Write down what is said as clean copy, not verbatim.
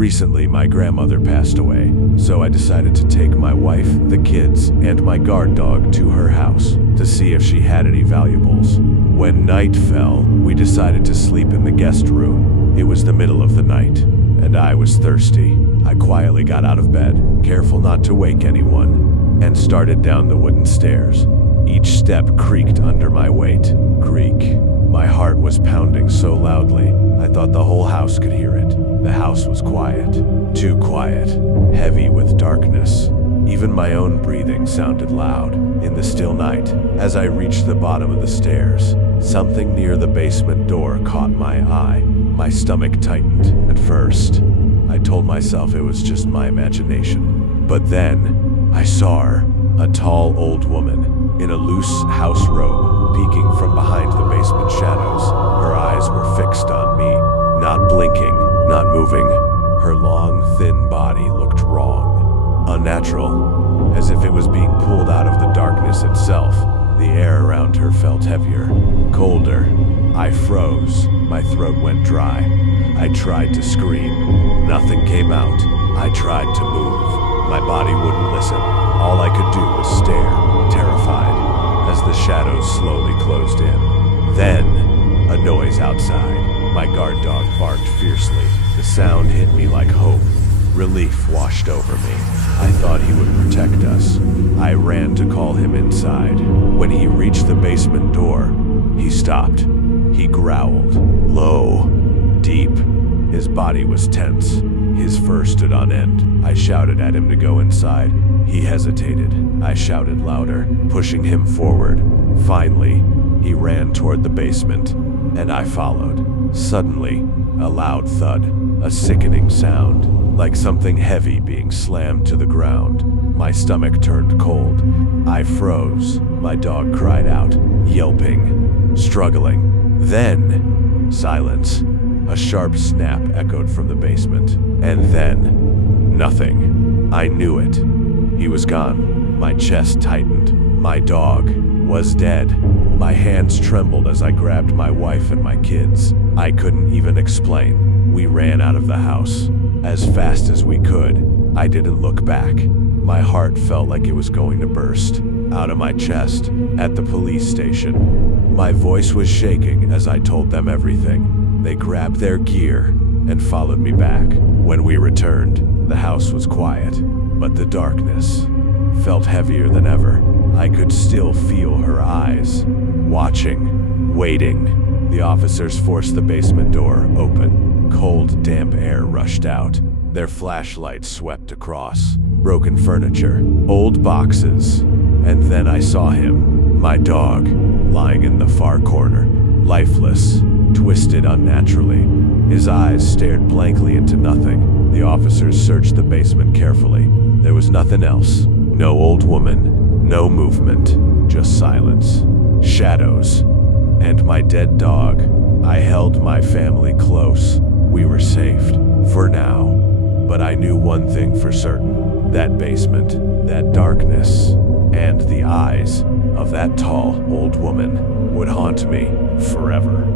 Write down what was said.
Recently, my grandmother passed away, so I decided to take my wife, the kids, and my guard dog to her house to see if she had any valuables. When night fell, we decided to sleep in the guest room. It was the middle of the night, and I was thirsty. I quietly got out of bed, careful not to wake anyone, and started down the wooden stairs. Each step creaked under my weight. Creak. My heart was pounding so loudly, I thought the whole house could hear it. The house was quiet. Too quiet. Heavy with darkness. Even my own breathing sounded loud in the still night. As I reached the bottom of the stairs, something near the basement door caught my eye. My stomach tightened. At first, I told myself it was just my imagination. But then, I saw her, a tall old woman, in a loose house robe, peeking from behind the basement shadows. Her eyes were fixed on me, not blinking, not moving. Her long, thin body looked wrong, unnatural, as if it was being pulled out of the darkness itself. The air around her felt heavier, colder. I froze. My throat went dry. I tried to scream. Nothing came out. I tried to move. My body wouldn't listen. All I could do was stare, terrified, as the shadows slowly closed in. Then, a noise outside. My guard dog barked fiercely. The sound hit me like hope. Relief washed over me. I thought he would protect us. I ran to call him inside. When he reached the basement door, he stopped. He growled, low, deep. His body was tense. His fur stood on end. I shouted at him to go inside. He hesitated. I shouted louder, pushing him forward. Finally, he ran toward the basement, and I followed. Suddenly, a loud thud, a sickening sound, like something heavy being slammed to the ground. My stomach turned cold. I froze. My dog cried out, yelping, struggling. Then, silence. A sharp snap echoed from the basement. And then, nothing. I knew it. He was gone. My chest tightened. My dog was dead. My hands trembled as I grabbed my wife and my kids. I couldn't even explain. We ran out of the house as fast as we could. I didn't look back. My heart felt like it was going to burst out of my chest. At the police station, my voice was shaking as I told them everything. They grabbed their gear and followed me back. When we returned, the house was quiet, but the darkness felt heavier than ever. I could still feel her eyes, watching, waiting. The officers forced the basement door open. Cold, damp air rushed out. Their flashlights swept across. Broken furniture, old boxes. And then I saw him, my dog, lying in the far corner, lifeless, twisted unnaturally. His eyes stared blankly into nothing. The officers searched the basement carefully. There was nothing else. No old woman, no movement, just silence, shadows, and my dead dog. I held my family close. We were saved, for now. But I knew one thing for certain. That basement, that darkness, and the eyes of that tall old woman would haunt me forever.